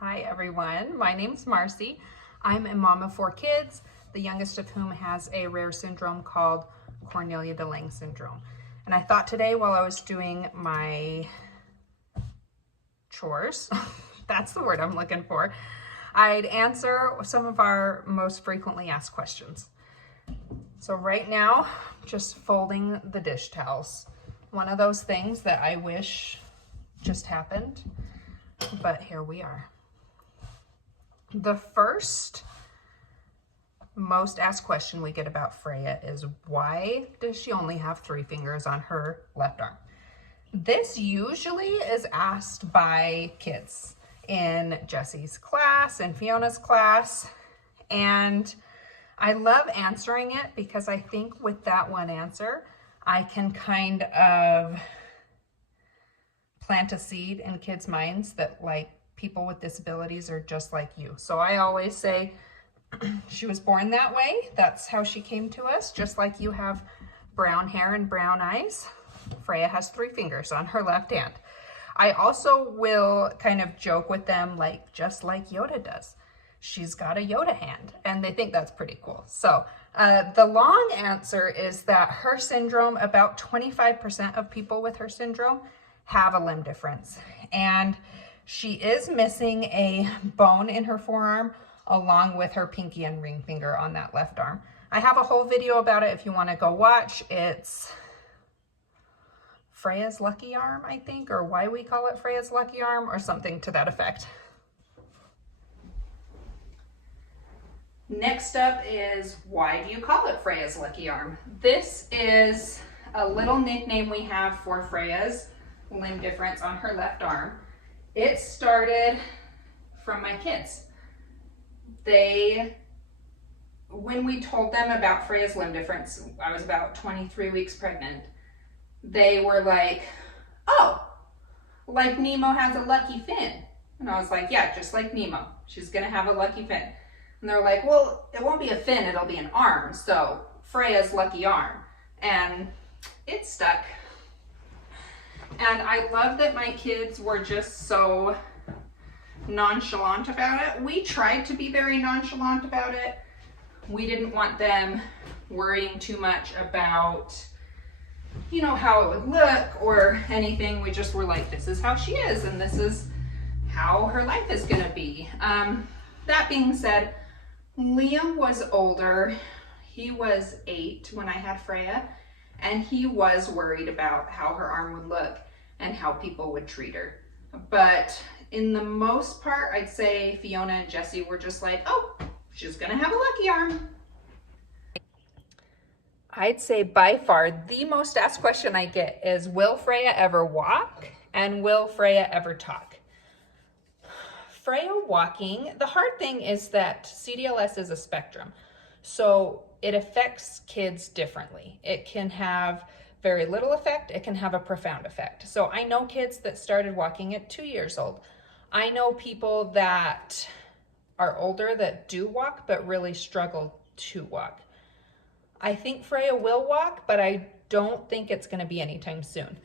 Hi everyone, my name's Marcy. I'm a mom of 4 kids, the youngest of whom has a rare syndrome called Cornelia de Lange Syndrome. And I thought today while I was doing my chores, that's the word I'm looking for, I'd answer some of our most frequently asked questions. So right now, just folding the dish towels. One of those things that I wish just happened, but here we are. The first most asked question we get about Freya is, why does she only have 3 fingers on her left arm? This usually is asked by kids in Jesse's class and Fiona's class, and I love answering it because I think with that one answer, I can kind of plant a seed in kids' minds that like people with disabilities are just like you. So I always say she was born that way. That's how she came to us. Just like you have brown hair and brown eyes, Freya has 3 fingers on her left hand. I also will kind of joke with them, like just like Yoda does. She's got a Yoda hand, and they think that's pretty cool. So the long answer is that her syndrome, about 25% of people with her syndrome have a limb difference. And she is missing a bone in her forearm along with her pinky and ring finger on that left arm. I have a whole video about it if you want to go watch. It's Freyas Lucky Arm, I think, or why we call it Freyas Lucky Arm, or something to that effect. Next up is, why do you call it Freya's Lucky Arm? This is a little nickname we have for Freya's limb difference on her left arm. It started from my kids. When we told them about Freya's limb difference, I was about 23 weeks pregnant, they were like, oh, like Nemo has a lucky fin. And I was like, yeah, just like Nemo, she's gonna have a lucky fin. And they're like, well, it won't be a fin, it'll be an arm, so Freya's Lucky Arm. And it stuck. And I love that my kids were just so nonchalant about it. We tried to be very nonchalant about it. We didn't want them worrying too much about, you know, how it would look or anything. We just were like, this is how she is, and this is how her life is gonna be. That being said, Liam was older. He was 8 when I had Freya, and he was worried about how her arm would look and how people would treat her. But in the most part, I'd say Fiona and Jesse were just like, oh, she's gonna have a lucky arm. I'd say by far the most asked question I get is, will Freya ever walk, and will Freya ever talk? Freya walking, the hard thing is that CDLS is a spectrum. So it affects kids differently. It can have very little effect, it can have a profound effect. So I know kids that started walking at 2 years old. I know people that are older that do walk but really struggle to walk. I think Freya will walk, but I don't think it's gonna be anytime soon.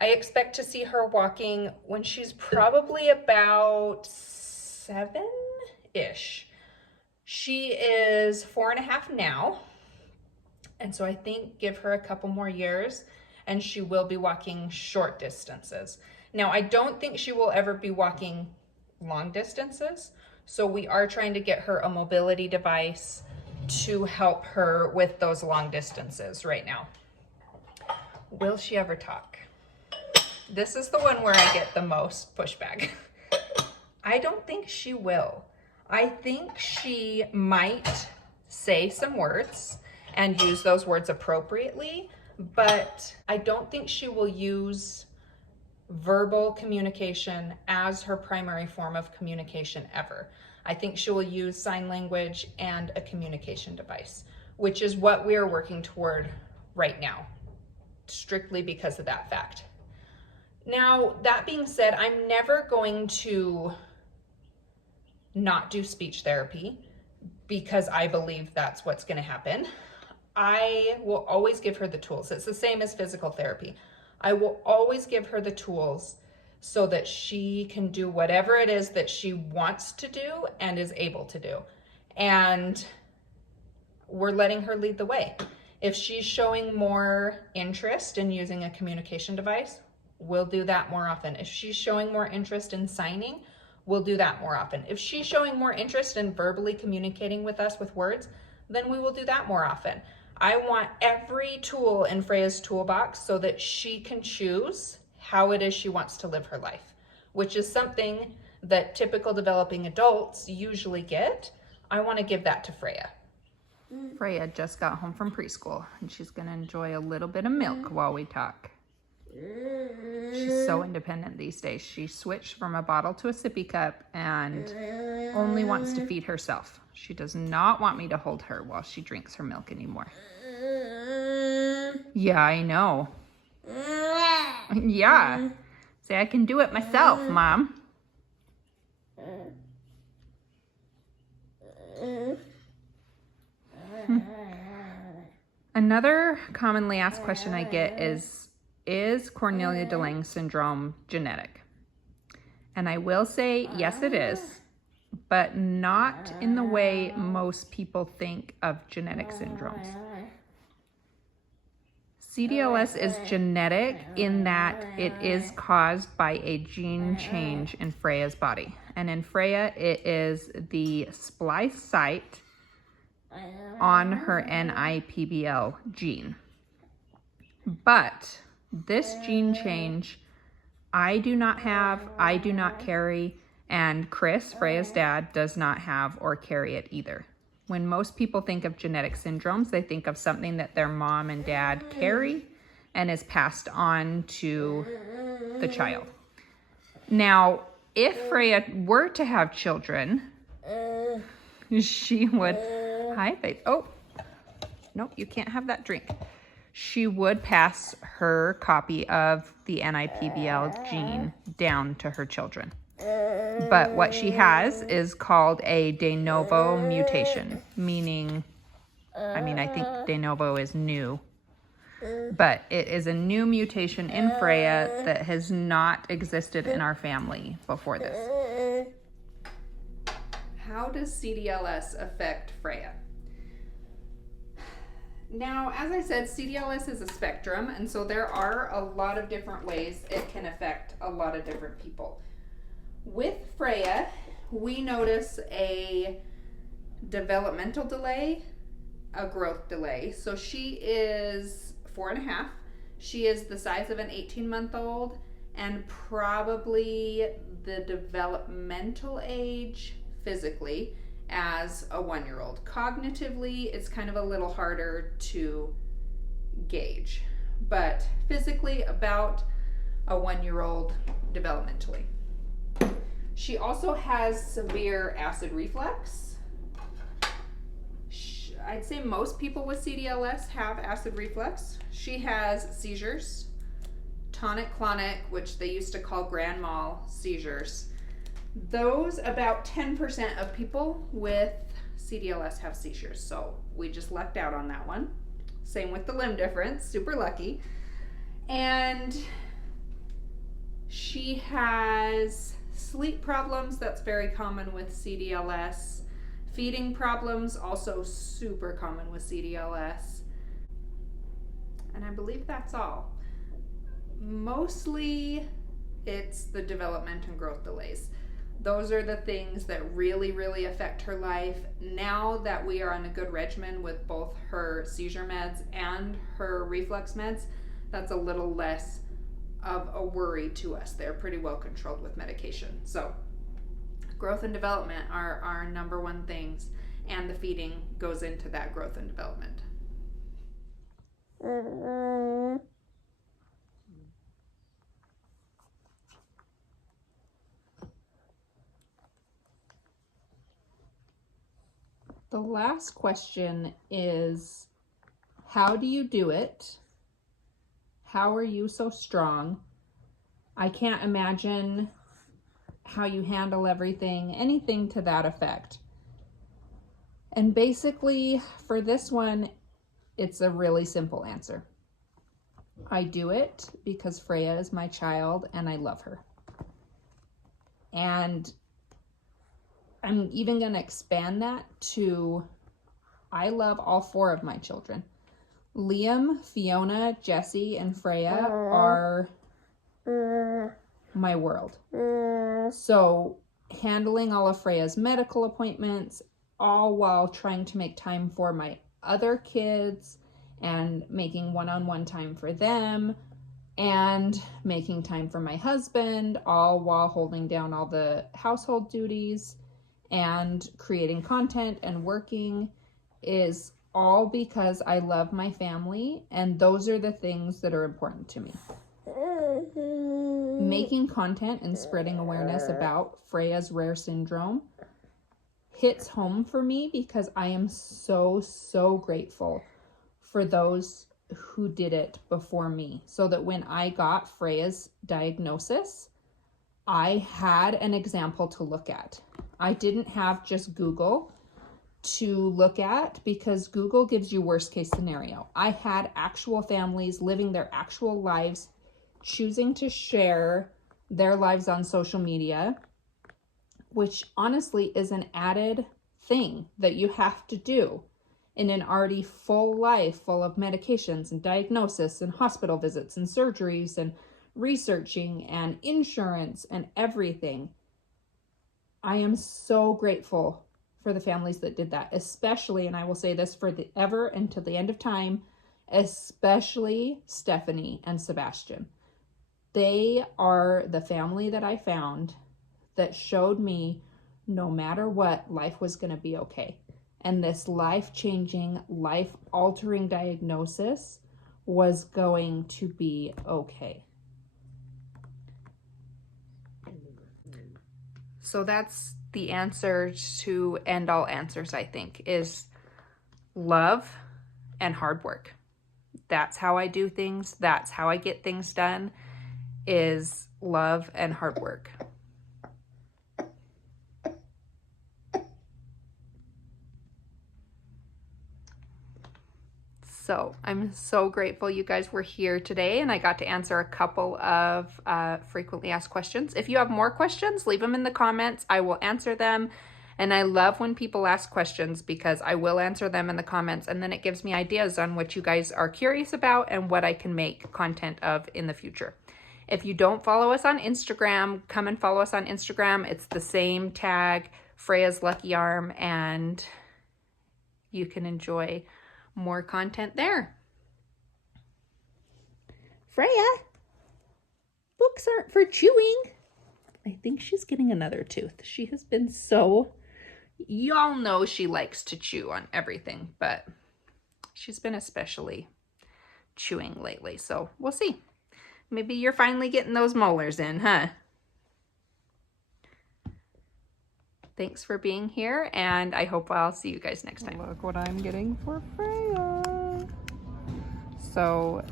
I expect to see her walking when she's probably about 7-ish. She is 4.5 now. And so I think give her a couple more years and she will be walking short distances. Now, I don't think she will ever be walking long distances. So we are trying to get her a mobility device to help her with those long distances right now. Will she ever talk? This is the one where I get the most pushback. I don't think she will. I think she might say some words and use those words appropriately, but I don't think she will use verbal communication as her primary form of communication ever. I think she will use sign language and a communication device, which is what we are working toward right now, strictly because of that fact. Now, that being said, I'm never going to not do speech therapy because I believe that's what's going to happen. I will always give her the tools. It's the same as physical therapy. I will always give her the tools so that she can do whatever it is that she wants to do and is able to do. And we're letting her lead the way. If she's showing more interest in using a communication device, we'll do that more often. If she's showing more interest in signing, we'll do that more often. If she's showing more interest in verbally communicating with us with words, then we will do that more often. I want every tool in Freya's toolbox so that she can choose how it is she wants to live her life, which is something that typical developing adults usually get. I want to give that to Freya. Freya just got home from preschool and she's going to enjoy a little bit of milk while we talk. She's so independent these days. She switched from a bottle to a sippy cup and only wants to feed herself. She does not want me to hold her while she drinks her milk anymore. Yeah, I know. Yeah. Say, I can do it myself, Mom. Another commonly asked question I get is Cornelia de Lange Syndrome genetic? And I will say, yes, it is, but not in the way most people think of genetic syndromes. CDLS is genetic in that it is caused by a gene change in Freya's body. And in Freya, it is the splice site on her NIPBL gene. But this gene change, I do not have, I do not carry, and Chris, Freya's dad, does not have or carry it either. When most people think of genetic syndromes, they think of something that their mom and dad carry and is passed on to the child. Now, if Freya were to have children, she would, hi, babe. Oh, nope, you can't have that drink. She would pass her copy of the NIPBL gene down to her children. But what she has is called a de novo mutation, meaning, I think de novo is new, but it is a new mutation in Freya that has not existed in our family before this. How does CDLS affect Freya? Now, as I said, CDLS is a spectrum, and so there are a lot of different ways it can affect a lot of different people. With Freya, we notice a developmental delay, a growth delay. So she is 4.5. She is the size of an 18-month-old and probably the developmental age physically as a 1-year-old. Cognitively, it's kind of a little harder to gauge, but physically about a 1-year-old developmentally. She also has severe acid reflux. I'd say most people with CDLS have acid reflux. She has seizures, tonic-clonic, which they used to call grand mal seizures. Those, about 10% of people with CDLS have seizures, so we just lucked out on that one. Same with the limb difference, super lucky. And she has sleep problems, that's very common with CDLS. Feeding problems, also super common with CDLS. And I believe that's all. Mostly it's the development and growth delays. Those are the things that really, really affect her life. Now that we are on a good regimen with both her seizure meds and her reflux meds, that's a little less of a worry to us. They're pretty well controlled with medication. So growth and development are our number one things, and the feeding goes into that growth and development. The last question is, how do you do it? How are you so strong? I can't imagine how you handle everything, anything to that effect. And basically, for this one, it's a really simple answer. I do it because Freya is my child and I love her. And I'm even going to expand that to, I love all 4 of my children. Liam, Fiona, Jesse, and Freya are my world. So handling all of Freya's medical appointments, all while trying to make time for my other kids and making one-on-one time for them and making time for my husband, all while holding down all the household duties and creating content and working, is all because I love my family, and those are the things that are important to me. Making content and spreading awareness about Freya's rare syndrome hits home for me because I am so grateful for those who did it before me, so that when I got Freya's diagnosis, I had an example to look at. I didn't have just Google to look at, because Google gives you worst case scenario. I had actual families living their actual lives, choosing to share their lives on social media, which honestly is an added thing that you have to do in an already full life full of medications and diagnosis and hospital visits and surgeries and researching and insurance and everything. I am so grateful for the families that did that, especially, and I will say this forever until the end of time, especially Stephanie and Sebastian. They are the family that I found that showed me no matter what, life was going to be okay. And this life-changing, life-altering diagnosis was going to be okay. So that's the answer to end all answers, I think, is love and hard work. That's how I do things. That's how I get things done, is love and hard work. So I'm so grateful you guys were here today, and I got to answer a couple of frequently asked questions. If you have more questions, leave them in the comments. I will answer them. And I love when people ask questions, because I will answer them in the comments, and then it gives me ideas on what you guys are curious about and what I can make content of in the future. If you don't follow us on Instagram, come and follow us on Instagram. It's the same tag, Freyas Lucky Arm, and you can enjoy more content there. Freya, books aren't for chewing. I think she's getting another tooth. She has been so, y'all know she likes to chew on everything, but she's been especially chewing lately. So we'll see. Maybe you're finally getting those molars in, huh? Thanks for being here, and I hope I'll see you guys next time. Look what I'm getting for Freya. So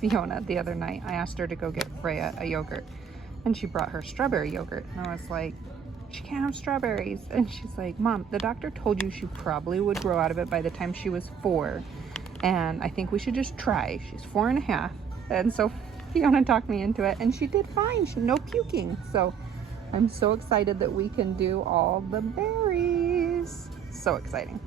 Fiona, the other night, I asked her to go get Freya a yogurt, and she brought her strawberry yogurt. And I was like, she can't have strawberries. And she's like, Mom, the doctor told you she probably would grow out of it by the time she was 4. And I think we should just try. She's 4.5. And so Fiona talked me into it, and she did fine. No puking. So I'm so excited that we can do all the berries. So exciting.